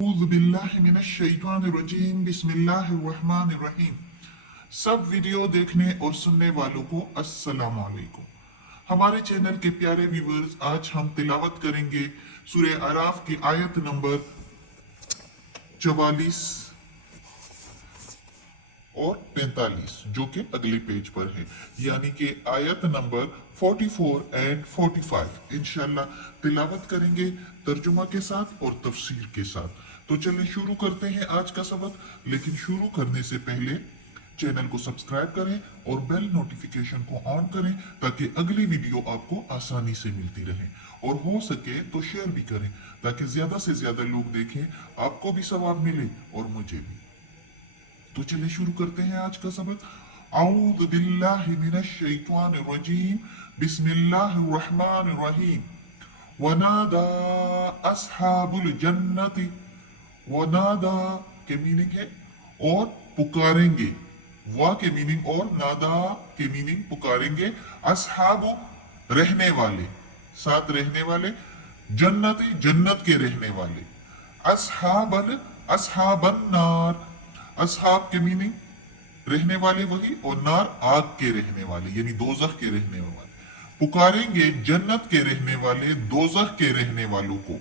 औज़ुबिल्लाहिमिनश्शैतानिर्रजीम बिस्मिल्लाहिर्रहमानिर्रहीम। सब वीडियो देखने और सुनने वालों को अस्सलाम वालेकुम। हमारे चैनल के प्यारे व्यूवर्स, आज हम तिलावत करेंगे सूरह आराफ की आयत नंबर 44 और 45, जो कि अगले पेज पर है, यानी कि आयत नंबर 44 एंड 45 इंशाल्लाह तिलावत करेंगे तर्जुमा के साथ और तफसीर के साथ। तो चलिए शुरू करते हैं आज का सबक। लेकिन शुरू करने से पहले चैनल को सब्सक्राइब करें और बेल नोटिफिकेशन को ऑन करें ताकि अगली वीडियो आपको आसानी से मिलती रहे, और हो सके तो शेयर भी करें ताकि ज्यादा से ज्यादा लोग देखें, आपको भी सवाब मिले और मुझे भी। तो चलिए शुरू करते हैं आज का सबक। औज़ु बिल्लाहि मिनश शैतानिर रजीम बिस्मिल्लाहिर रहमानिर रहीम। वनादा अस्हाबुल जन्नति, वनादा के मीनिंग है और पुकारेंगे, वा के मीनिंग और नादा के मीनिंग पुकारेंगे, अस्हाबु रहने वाले, साथ रहने वाले, जन्नति जन्नत के रहने वाले, अस्हाबल अस्हाबन नार, असहाब के मीनिंग रहने वाले वही, और नार आग के रहने वाले यानी दोजख के रहने वाले, पुकारेंगे जन्नत के रहने वाले दोजख के रहने वालों को,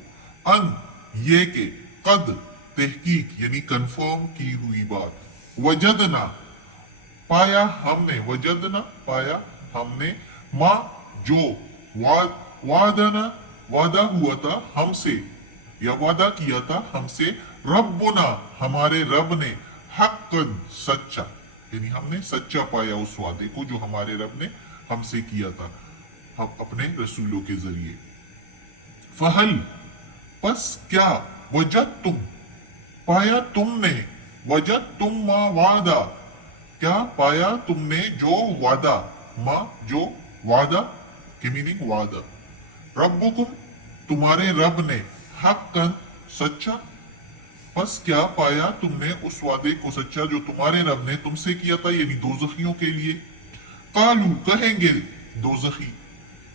अन ये के, कद तहकीक यानी कंफर्म की हुई बात, वजदना पाया हमने, वजदना पाया हमने, माँ जो, वादना वादा हुआ था हमसे या वादा किया था हमसे, रब्बुना हमारे रब ने, हक्कन सच्चा यानी हमने सच्चा पाया उस वादे को जो हमारे रब ने हमसे किया था हम अपने रसूलों के जरिए। फहल पस क्या, वजद तुम पाया तुमने, वजद तुम मा वादा क्या पाया तुमने जो वादा, माँ जो वादा के मीनिंग वादा, रब्बुकुम तुम्हारे रब ने, हक्कन सच्चा, बस क्या पाया तुमने उस वादे को सच्चा जो तुम्हारे रब ने तुमसे किया था यानी दोजखियों के लिए। कालू कहेंगे दोजखी,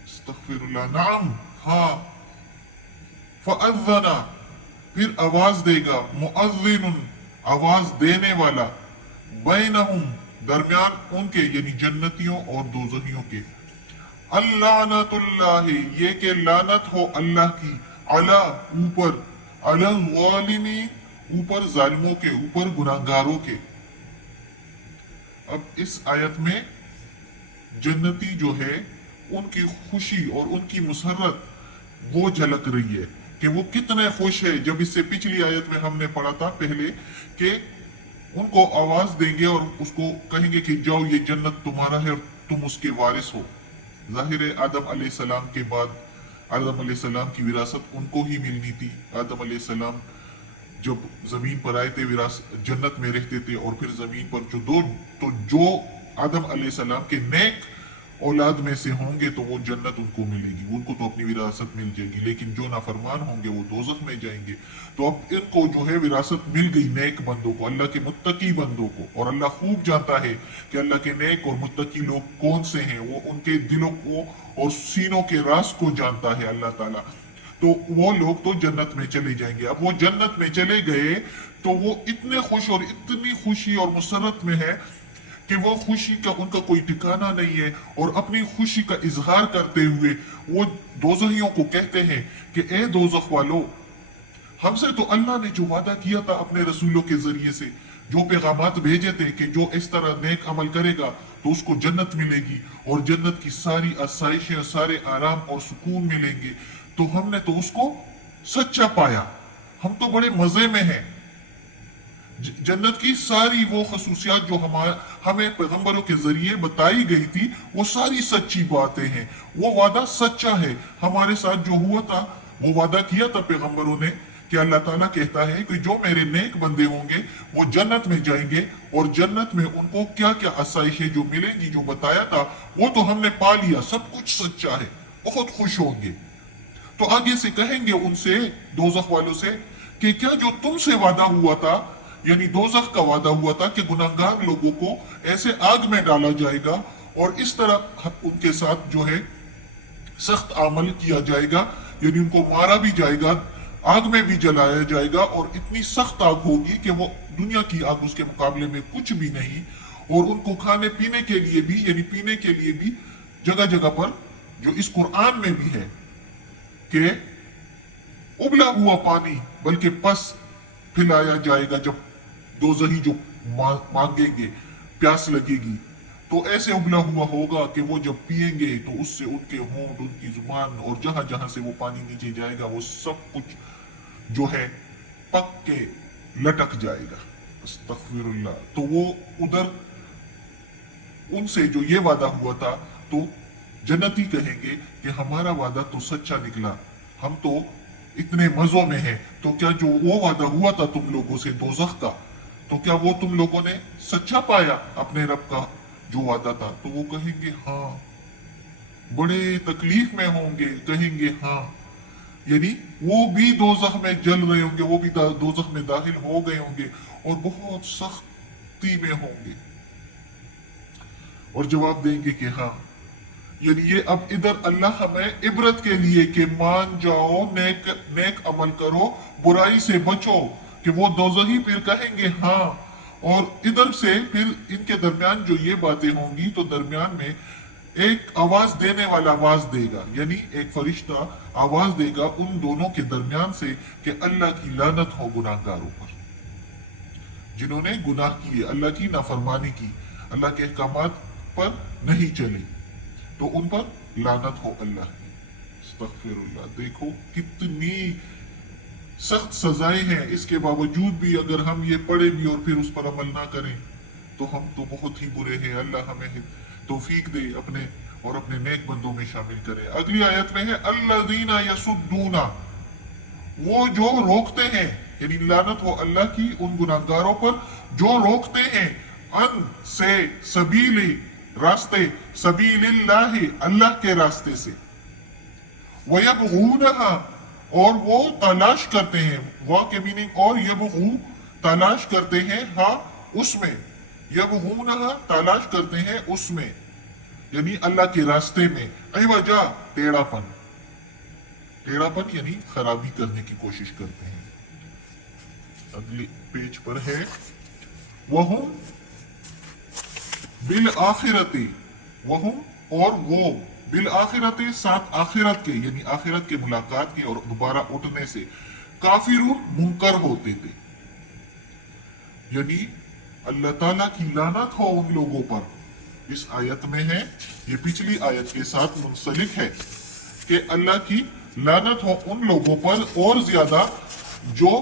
अस्तगफिरुल्लाह, नाम हाँ, फअज़्ज़ना फिर आवाज देगा, मुअज़्ज़िनुन आवाज देने वाला, बैनहुम दरमियान उनके यानी जन्नतियों और दोजखियों के, अल्लानतुल्लाहि ये के लानत हो अल्लाह की, अला ऊपर, अला ज़ालिमीन ऊपर जालिमों के, ऊपर गुनाहगारों के। अब इस आयत में जन्नती जो है उनकी खुशी और उनकी मुसर्रत वो झलक रही है कि वो कितने खुश है। जब इससे पिछली आयत में हमने पढ़ा था पहले कि उनको आवाज देंगे और उसको कहेंगे कि जाओ ये जन्नत तुम्हारा है और तुम उसके वारिस हो। जाहिर है आदम अलैहिस्सलाम के बाद आदम अलैहिस्सलाम की विरासत उनको ही मिलनी थी। आदम अलैहिस्सलाम जब जमीन पर आए थे जन्नत में रहते थे, और फिर जमीन पर जो आदम अलैहिस्सलाम के नेक औलाद में से होंगे तो वो जन्नत उनको मिलेगी, उनको तो अपनी विरासत मिल जाएगी। लेकिन जो नाफरमान होंगे वो दोजख में जाएंगे। तो अब इनको जो है विरासत मिल गई नेक बंदों को, अल्लाह के मुत्तकी बंदों को, और अल्लाह खूब जानता है कि अल्लाह के नेक और मुत्तकी लोग कौन से हैं। वो उनके दिलों को और सीनों के राज को जानता है अल्लाह ताला। तो वो लोग तो जन्नत में चले जाएंगे। अब वो जन्नत में चले गए तो वो इतने खुश और इतनी खुशी और मुसरत में है कि वो खुशी का उनका कोई ठिकाना नहीं है, और अपनी खुशी का इजहार करते हुए वो दोजखियों को कहते हैं कि ए दोजख वालों, हमसे तो अल्लाह ने जो वादा किया था अपने रसूलों के जरिए से, जो पैगामात भेजे थे कि जो इस तरह नेक अमल करेगा तो उसको जन्नत मिलेगी और जन्नत की सारी आसाइशें, सारे आराम और सुकून मिलेंगे, तो हमने तो उसको सच्चा पाया, हम तो बड़े मजे में हैं। जन्नत की सारी वो खसूसियात जो हमें पैगंबरों के जरिए बताई गई थी वो सारी सच्ची बातें हैं। वो वादा सच्चा है, हमारे साथ जो हुआ था वो वादा किया था पैगंबरों ने कि अल्लाह ताला कहता है कि जो मेरे नेक बंदे होंगे वो जन्नत में जाएंगे, और जन्नत में उनको क्या क्या आसाइशें जो मिलेंगी जो बताया था वो तो हमने पा लिया, सब कुछ सच्चा है, बहुत खुश होंगे। तो आगे से कहेंगे उनसे, दोजख वालों से, कि क्या जो तुमसे वादा हुआ था यानी दोजख का वादा हुआ था कि गुनाहगार लोगों को ऐसे आग में डाला जाएगा और इस तरह उनके साथ जो है सख्त अमल किया जाएगा, यानी उनको मारा भी जाएगा, आग में भी जलाया जाएगा और इतनी सख्त आग होगी कि वो दुनिया की आग उसके मुकाबले में कुछ भी नहीं। और उनको खाने पीने के लिए भी, यानी पीने के लिए भी जगह जगह पर, जो इस कुरान में भी है कि उबला हुआ पानी बल्कि पस पिलाया जाएगा जब दोज़खी जो मांगेंगे, प्यास लगेगी तो ऐसे उबला हुआ होगा कि वो जब पिएंगे तो उससे उनके होंठ, उनकी जुबान और जहां जहां से वो पानी नीचे जाएगा वो सब कुछ जो है पक के लटक जाएगा। अस्तगफिरुल्लाह। तो वो उधर उनसे जो ये वादा हुआ था, तो जन्नती कहेंगे कि हमारा वादा तो सच्चा निकला, हम तो इतने मजों में हैं, तो क्या जो वो वादा हुआ था तुम लोगों से दोज़ख का, तो क्या वो तुम लोगों ने सच्चा पाया अपने रब का जो वादा था? तो वो कहेंगे हाँ। बड़े तकलीफ में होंगे, कहेंगे हाँ, यानी वो भी दोज़ख में जल रहे होंगे, वो भी दोज़ख में दाखिल हो गए होंगे और बहुत सख्ती में होंगे और जवाब देंगे कि हाँ। यानी ये अब इधर अल्लाह हमें इबरत के लिए कि मान जाओ, नेक नेक अमल करो, बुराई से बचो, कि वो दोज़खी फिर कहेंगे हाँ। और इधर से फिर इनके दरमियान जो ये बातें होंगी, तो दरमियान में एक आवाज देने वाला आवाज देगा, यानी एक फरिश्ता आवाज देगा उन दोनों के दरमियान से कि अल्लाह की लानत हो गुनाहगारों पर, जिन्होंने गुनाह किए, अल्लाह की नाफरमानी की, अल्लाह के अहकामात पर नहीं चले, तो उन पर लानत हो अल्लाह की। अस्तगफिरुल्लाह। देखो कितनी सख्त सजाएं हैं, इसके बावजूद भी अगर हम ये पढ़े भी और फिर उस पर अमल ना करें तो हम तो बहुत ही बुरे हैं। अल्लाह हमें तौफीक दे अपने और अपने नेक बंदों में शामिल करे। अगली आयत में है अल्लज़ीना यसुद्दूना, वो जो रोकते हैं, यानी लानत हो अल्लाह की उन गुनाहगारों पर जो रोकते हैं अन से सबीली, रास्ते, सबीलिल्लाहि, अल्लाह के रास्ते से, वयबगूनहा, और वो तलाश करते हैं, वाह के मीनिंग और यबगू, तलाश करते हैं, हाँ उसमें, यबगूनहा, तलाश करते हैं उसमें, यानी अल्लाह के रास्ते में, अइवजा, टेढ़ापन, टेढ़ापन यानी खराबी करने की कोशिश करते हैं। अगले पेज पर है वहुम बिल आखिरती, वहुम और वो, बिल आखिरती, साथ आखिरत के, यानी आखिरत के मुलाकात के और दोबारा उठने से काफिरुन, मुनकर होते थे। यानी अल्लाह ताला की लानत हो उन लोगों पर, इस आयत में है, ये पिछली आयत के साथ मुंसलिक है कि अल्लाह की लानत हो उन लोगों पर और ज्यादा जो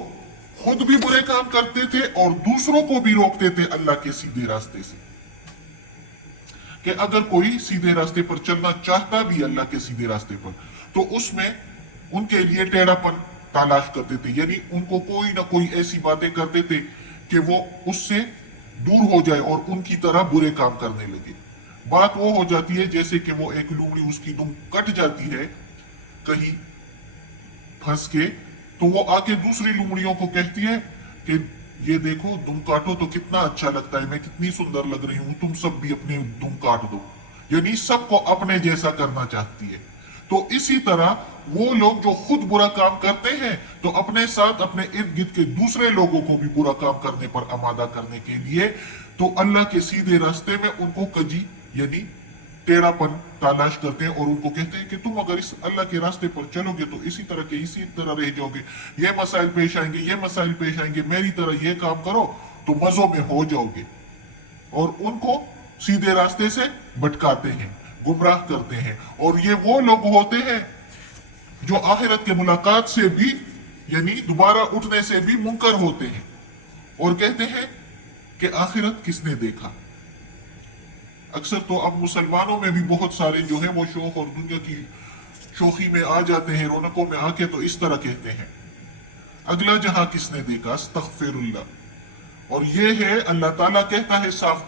खुद भी बुरे काम करते थे और दूसरों को भी रोकते थे अल्लाह के सीधे रास्ते से। कि अगर कोई सीधे रास्ते पर चलना चाहता भी अल्लाह के सीधे रास्ते पर, तो उसमें उनके लिए टेढ़ापन तलाश करते थे, यानी उनको कोई ना कोई ऐसी बातें करते थे कि वो उससे दूर हो जाए और उनकी तरह बुरे काम करने लगे। बात वो हो जाती है जैसे कि वो एक लूमड़ी, उसकी दुम कट जाती है कहीं फंस के, तो वो आके दूसरी लूमड़ियों को कहती है कि ये देखो दुम काटो तो कितना अच्छा लगता है, मैं कितनी सुंदर लग रही हूं, तुम सब भी अपने दुम काट दो, यानी सबको अपने जैसा करना चाहती है। तो इसी तरह वो लोग जो खुद बुरा काम करते हैं, तो अपने साथ अपने इर्द गिर्द के दूसरे लोगों को भी बुरा काम करने पर आमादा करने के लिए, तो अल्लाह के सीधे रास्ते में उनको कजी यानी टेढ़ापन तलाश करते हैं और उनको कहते हैं कि तुम अगर इस अल्लाह के रास्ते पर चलोगे तो इसी तरह रह जाओगे, ये मसाइल पेश आएंगे, ये मसाइल पेश आएंगे, मेरी तरह ये काम करो तो मजों में हो जाओगे। और उनको सीधे रास्ते से भटकाते हैं, गुमराह करते हैं। और ये वो लोग होते हैं जो आखिरत के मुलाकात से भी, यानी दोबारा उठने से भी मुनकर होते हैं और कहते हैं कि आखिरत किसने देखा। अक्सर तो अब मुसलमानों में भी बहुत सारे जो है वो शौक और दुनिया की शोखी में आ जाते हैं, रौनकों में आके तो इस तरह कहते हैं, अगला जहां किसने देखा, अस्तगफिरुल्लाह। और ये है अल्लाह ताला कहता है साफ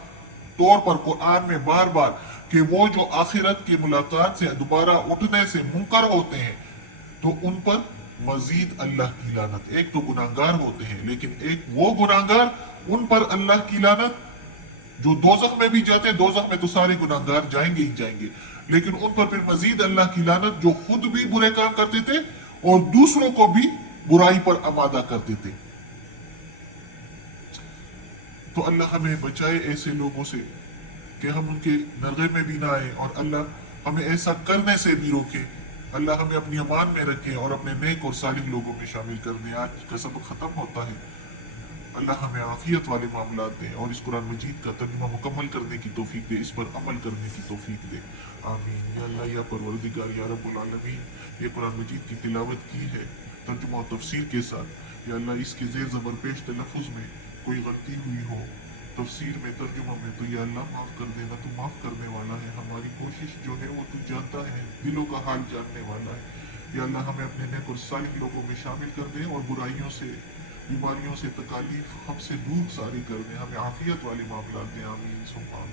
तौर पर कुरान में बार बार कि वो जो आखिरत की मुलाकात से दोबारा उठने से मुनकर होते हैं, तो उन पर मजीद अल्लाह की लानत। एक तो गुनाहगार होते हैं, लेकिन एक वो गुनाहगार, उन पर अल्लाह की लानत। जो दोज़ख में भी जाते हैं, दोज़ख में तो सारे गुनाहगार जाएंगे ही जाएंगे, लेकिन उन पर फिर मजीद अल्लाह की लानत जो खुद भी बुरे काम करते थे और दूसरों को भी बुराई पर आमादा कर देते। तो अल्लाह हमें बचाए ऐसे लोगों से कि हम उनके नरगे में भी ना आए, और अल्लाह हमें ऐसा करने से भी रोके। अल्लाह हमें अपनी अमान में रखे और अपने नेक और सालिह लोगों में शामिल कर दे। आज का सबक खत्म होता है। अल्लाह हमें आफियत वाले मामलात दे और इस कुरान मजीद का तर्जुमा मुकम्मल करने की तौफीक दे, इस पर अमल करने की तौफीक दे। आमीन या अल्लाह या परवरदिगार या रब्बुल आलमीन, ये कुरान मजीद की तिलावत की है तर्जुमा और तफसीर के साथ। या अल्लाह इसके ज़ेर ज़बर पेश तलफ़ुज़ में कोई गलती हुई हो, तफसीर में, तर्जुमा में, तो या अल्लाह माफ़ कर देना, तू माफ़ करने वाला है। हमारी कोशिश जो है वो तू जानता है, दिलों का हाल जानने वाला है। या अल्लाह हमें अपने नेक और सालिह लोगों में शामिल कर दे और बुराइयों से, बीमारियों से, तकालीफ हमसे दूर सारी कर दे। हमें आफियत वाले मामला दें। आमीन सुम्मा आमीन।